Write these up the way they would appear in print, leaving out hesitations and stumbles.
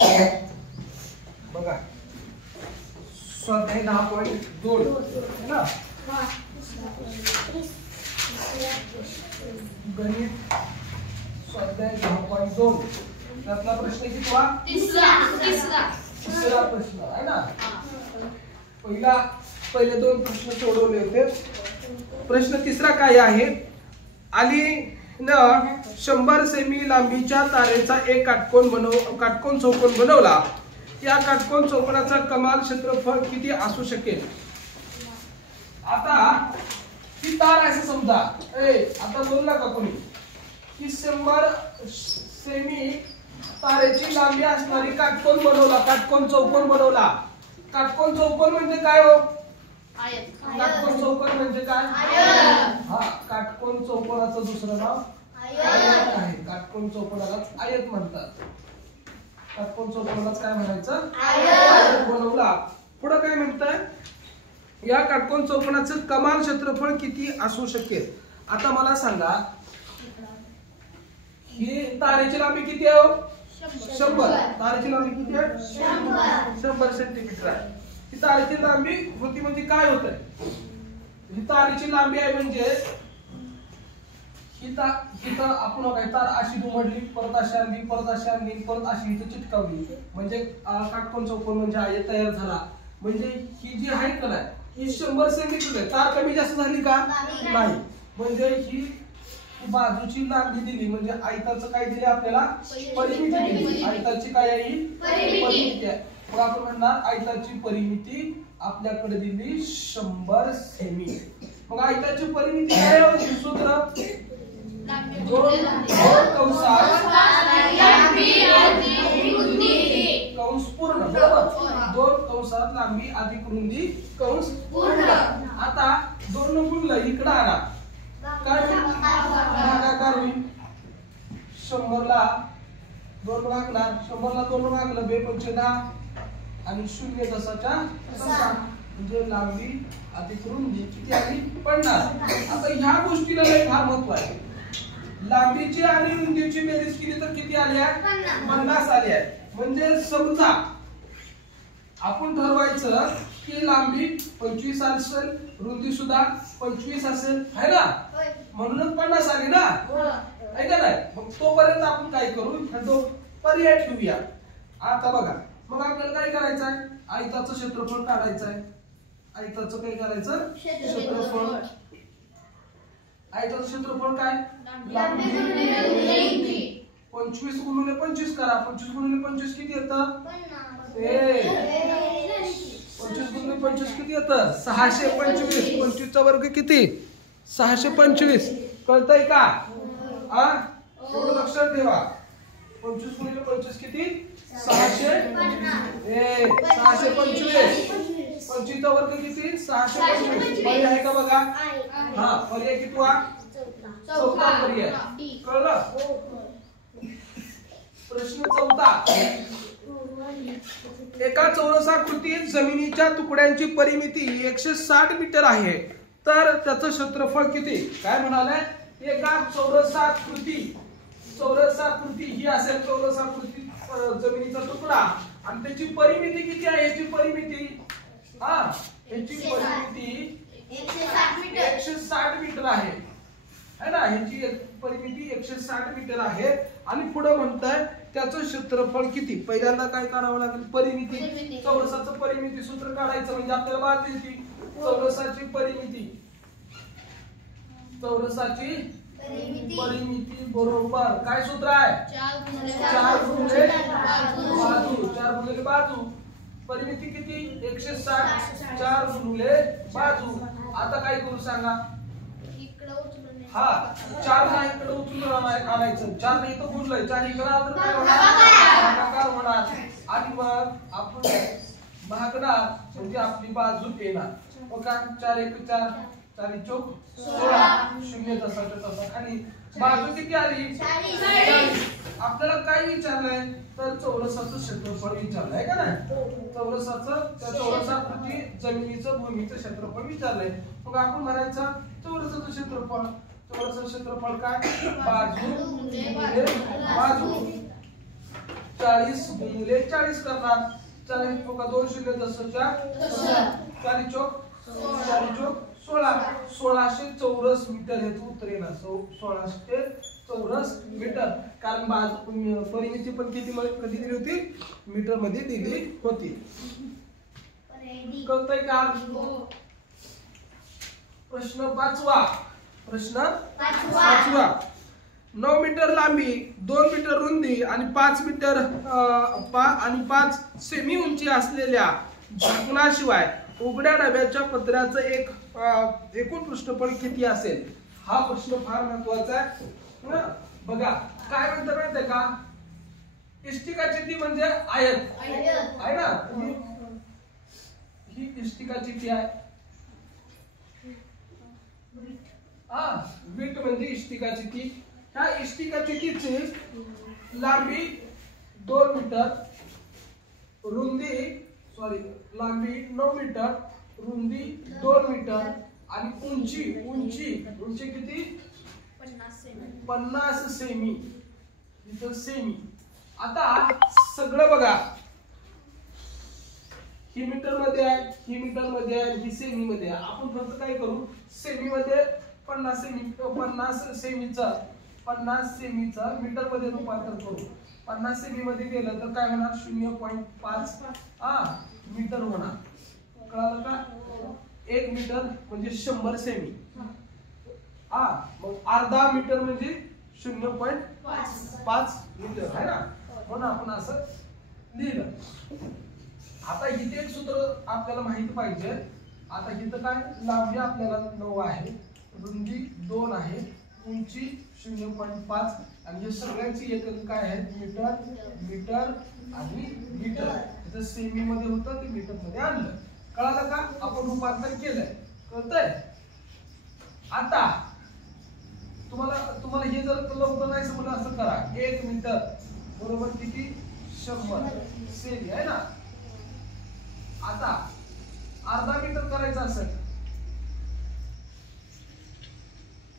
बघा स्वाध्याय 10.2 है ना, गणित स्वाध्याय 10.2 त्यातला प्रश्न कितवा? तिसरा प्रश्न आहे ना. पहिले 2 प्रश्न सोडवले होते. प्रश्न तिसरा काय आहे? अलीनं 100 सेमी लांबीच्या तारेचा एक काटकोन चौकोन बनवला. या काटकोन चौकोनाचा कमाल क्षेत्रफळ किती असू शकेल? आता ही तार आहे असं समजा. आता बोलला का कोणी की 100 सेमी तारेची लांबी असणारी काटकोन बनवला, काटकोन चौकोन बनवला. काटकोन चौकोन म्हणजे काय हो? काटकोन चौकोन म्हणजे काय? हा, काटकोन चौकोनाचं दुसरं नाव आयत आहे. काटकोन चौकोनाला आयत म्हणतात. काटकोन चौकोनाला काय म्हणायचं? आयत बनवला. पुढे काय म्हणताय? या काटकोन चौकोनाचं कमाल क्षेत्रफळ किती असू शकेल? आता मला सांगा, ही तारेची लांबी किती आहे? 100. तारेची लांबी किती आहे? 100 सेंटीमीटर आहे. ही तारेची लांबी होती म्हणजे काय होत आहे? ही तारेची लांबी आहे म्हणजे हिथं आपण काय तार अशी दुमडली, परत अशी आणली, परत अशी आणली, परत अशी इथं चिटकावली, म्हणजे काटकोन चौकोन म्हणजे आयत तयार झाला. म्हणजे ही जी आहे का नाही, ही 100 सेंटीमीटर आहे. तार कमी जास्त झाली का? नाही. म्हणजे ही बाजूची लांबी दिली म्हणजे आयताचं काय दिले आपल्याला? परिमिती दिली. आयताची काय आहे? परिमिती आहे. मग आपण म्हणणार आयताची परिमिती आपल्याकडे दिली 100 सेमी. मग आयताची परिमिती काय होती? सूत्र कंस पूर्ण, बरोबर? 2 कंसात लांबी अधिक रुंदी कंस पूर्ण. आता 2 गुणलं इकडे आणा, काय भागाकार होईल? 100 ला 2 भागणार, 100 ला 2 भागलं 2 पंचे 10 आणि 0 जसाच्या तसा, म्हणजे लांबी अधिक रुंदी किती आली? 50. आता ह्या गोष्टीला लय फार महत्व आहे. लांबीची आणि रुंदीची बेरीज केली तर किती आली आहे? 50 आली आहे. म्हणजे समजा आपण ठरवायचं की लांबी 25 असेल, रुंदी सुद्धा 25 असेल, है ना? म्हणूनच 50 आली ना, आहे का नाही? मग तोपर्यंत आपण काय करू? तो पर्याय ठेवूया. आता बघा, मग आपल्याला काय करायचं आहे? आयताचं क्षेत्रफळ काढायचं आहे. आयताचं काय करायचं? क्षेत्रफळ. आयताचं क्षेत्रफळ काय? लांबी 25 गुणिले 25 करा. 25 गुणिले 25 किती येतं? 25 गुणिले 25 किती येतं? 625. 25 चा वर्ग किती? 625. कळतंय का? एवढं लक्षात ठेवा. 25 गुणिले 25 किती? 625. 25 चा वर्ग किती? 625. पर्याय आहे का बघा? हा, पर्याय कितवा? चौथा पर्याय. कळलं? प्रश्न 4. एका चौरसाकृतीत जमिनीच्या तुकड्यांची परिमिती 160 मीटर आहे, तर त्याचं क्षेत्रफळ किती? काय म्हणाले? एका चौरसाकृती ही असेल चौरसाकृती जमिनीचा तुकडा आणि त्याची परिमिती किती आहे? याची परिमिती याची परिमिती 160 मीटर आहे, है ना? ह्याची परिमिती 160 मीटर आहे. आणि पुढे म्हणताय त्याचं क्षेत्रफळ किती? पहिल्यांदा काय करावं लागेल? परिमिती. चौरसाचं परिमिती सूत्र काढायचं म्हणजे आपल्याला बाजू येते. चौरसाची परिमिती बरोबर काय सूत्र आहे? 4 गुणिले बाजू. 4 गुणिले बाजू. परिमिती किती? 160. 4 गुणिले बाजू. आता काय करू सांगा? हा, 4 ला इकडे उचलून आणायचं. 4 नाही तर गुणलंय, 4 इकडे आलं तर काय भागाकार होणार. आणि मग आपण भागणार म्हणजे आपली बाजू येणार. बघा 4 1 4, 4 चौक 16, 0 जसाच्या तसा खाली. बाजू किती आली? 40. आपल्याला काय विचारलंय? तर चौरसाचं क्षेत्रफळ विचारलंय का नाही? त्या चौरसाकृती जमिनीचं भूमीचं क्षेत्रफळ विचारलंय. मग आपण म्हणायचं चौरसाचं क्षेत्रफळ. चौरसाचं क्षेत्रफळ काय? बाजू गुणिले बाजू. 40 गुणिले 40 करणार. 40 बघा 2 शून्य 10 40 चौक 16. 1600 चौरस मीटर हे उत्तर येणार. 1600 चौरस मीटर. कारण परिमिती पण कधी दिली होती? मीटर मध्ये दिली होती. कळतंय का? प्रश्न 5वा. प्रश्न 5वा. 9 मीटर लांबी, 2 मीटर रुंदी आणि 5 मीटर आणि 5 सेमी उंची असलेल्या झाकणाशिवाय उघड्या डब्याच्या पत्र्याचं एकूण पृष्ठफळ किती असेल? हा प्रश्न फार महत्वाचा आहे. बघा काय म्हणतात माहितीये का? इष्टिकाचिती म्हणजे आयत आहे ना. ही इष्टिकाचिती आहे. वीट म्हणजे इष्टिकाचिती. ह्या इष्टिकाचितीची लांबी 2 मीटर, लांबी 9 मीटर, रुंदी 2 मीटर आणि उंची किती? 50 सेमी. इथं सेमी. आता सगळं बघा, ही मीटर मध्ये आहे, ही मीटर मध्ये आहे, ही सेमी मध्ये आहे. आपण फक्त काय करू? सेमी मध्ये 50 सेमीचं मीटर मध्ये रूपांतर करू. 50 सेमी मध्ये गेलं तर काय होणार? 0.5 मीटर होणार. कळलं का? 1 मीटर म्हणजे 100 सेमी. मग अर्धा मीटर म्हणजे 0.5 मीटर आहे ना. म्हणून आपण असं लिहिलं. आता इथे एक सूत्र आपल्याला माहिती पाहिजे. आता इथं काय? लांबी आपल्याला 9 आहे, रुंदी 2 आहे, उंची 0.5 आणि हे सगळ्यांची एकक काय आहे? मीटर आणि मीटर. इथं सेमी मध्ये होतं ते मीटर मध्ये आणलं. कळालं का? आपण रूपांतर केलंय. कळतंय? आता तुम्हाला हे जर लवकर नाही समजलं असं करा. 1 मीटर बरोबर किती? 100 सेमी आहे ना. आता अर्धा मीटर करायचं असेल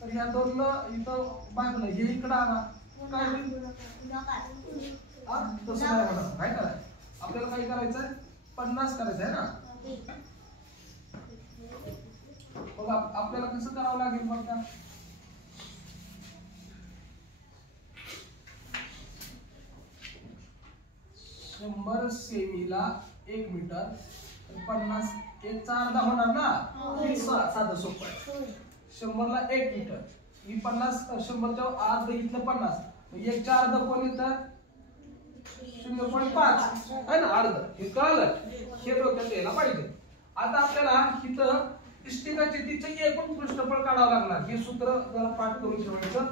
तर ह्या दोन इथं बाजूला हे इकडं आणा. काय होईल? तसं नाही होणार. काय करायचं? आपल्याला काय करायचंय? 50 करायचं आहे ना. बघा आपल्याला कसं करावं लागेल बघा. 100 सेमीला 1 मीटर, 50 1 चा अर्धा होणार ना. साधं सोपं आहे. 100 ला 1 मीटर, ही 50 100च्या अर्ध इथलं 50, 1 चा अर्ध कोण येतं? 0.5 आहे ना अर्ध. हे कळलं? हे डोक्यात यायला पाहिजे. आता आपल्याला इथं इष्टिकाचितीचे एकूण पृष्ठफळ काढावं लागणार. हे सूत्र जरा पाठ करून ठेवायचं.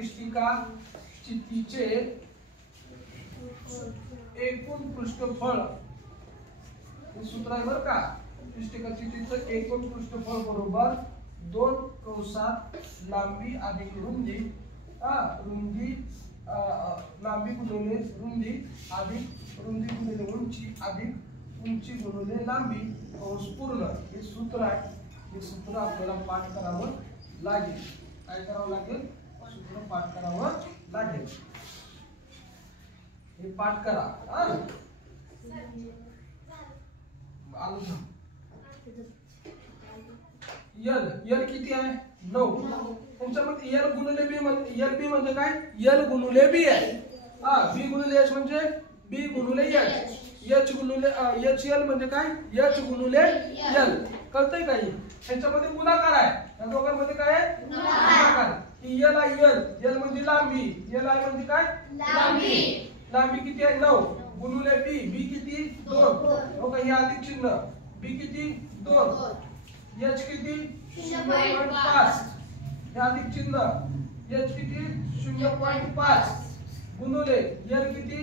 इष्टिकाचितीचे एकूण पृष्ठफळ हे सूत्र आहे बरं का. इष्टिकाचितीचं एकूण पृष्ठफळ बरोबर 2 कंसात लांबी अधिक रुंदी, लांबी गुणिले रुंदी अधिक रुंदी गुणिले उंची अधिक उंची गुणिले लांबी कंस पूर्ण. हे सूत्र आहे. हे सूत्र आपल्याला पाठ करावं लागेल. काय करावं लागेल? सूत्र पाठ करावं लागेल. हे पाठ करा. यल किती आहे? 9. त्यांच्यामध्ये यल गुणिले बी यल बी म्हणजे काय? यल गुणिले बी आहे. बी गुणिले एच म्हणजे बी गुणिले एच. एच गुणिले एच यल म्हणजे काय? एच गुणिले यल. कळतंय का? ह्याच्यामध्ये गुणाकार आहे. या दोघांमध्ये काय आहे? गुणाकार. ही यल आहे. यल म्हणजे लांबी. यल आहे म्हणजे काय? लांबी. लांबी किती आहे? 9 गुणिले बी. बी किती? 2. हो का? हे अधिक चिन्ह. बी किती? 2. एच किती? 0.5. हे अधिक चिन्ह. एच किती? 0.5 गुणिले यल किती?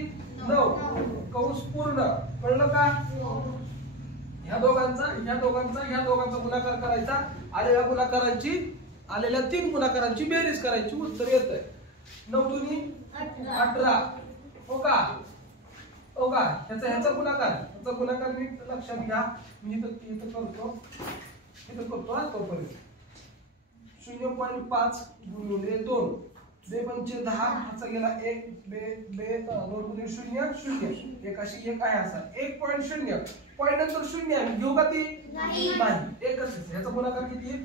9 कंस पूर्ण. कळलं का? ह्या दोघांचा गुणाकार करायचा. आलेल्या 3 गुणाकारांची बेरीज करायची. उत्तर येतंय 9 दुनी 18. हो का? ह्याचा गुणाकार मी लक्षात घ्या. मी इथं करतो तोपर्यंत 0.5 गुणिले 2 बे पंचे 10 ह्याचा गेला 1 बे 2 गुणिले 0 0 एक अशी एक आहे असा 1.0 पॉईंट नंतर 0 आहे घेऊ का ती नाही एकच आहे ह्याचा गुणाकार किती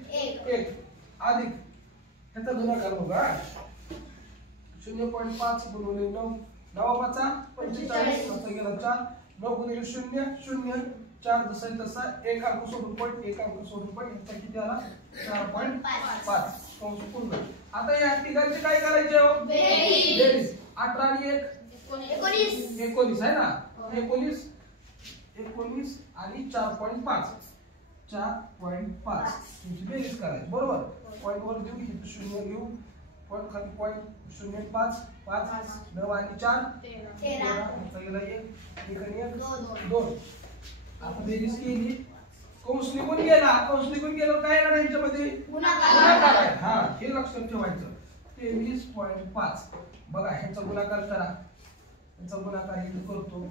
1 अधिक ह्याचा गुणाकार बघा 0.5 गुणिले 9 9 5 45 ह्याचा गेला 4 9 गुणिले 0 0 4 जसा तसा एक अंक सोडून पॉईंट एक अंक सोडून पॉईंट ह्याचा किती आला 4.5 कंस पूर्ण आता या ठिकाणचे काय करायचे हो बेरीज 18 आणि 1 19 आहे ना 19 आणि 4.5 तुमची बेरीज करायची बरोबर पॉईंट वर देऊ इथे 0 घेऊ पॉईंट खाली पॉईंट 0.5 5 9 आणि 4 13 गेला 1 आणि 1 2 आता बेरीज केली कंस निघून गेला काय येणार यांच्यामध्ये गुणाकार आहे हा हे लक्षात ठेवायचं 23.5 बघा ह्याचा गुणाकार करा ह्याचा गुणाकार इथे करतो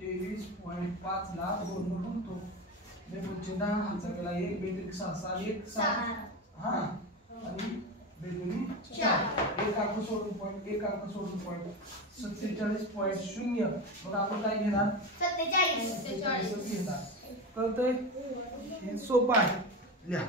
23.5 ला 2 ने गुणतो बे पंचे 10 ह्याचा गेला 1 बे 6 1 6 हा आणि बे 4 एक अंक सोडून पॉईंट 47.0 मग आपण काय घेणार 47 घेणार कळतंय हे सोपं आहे लिहा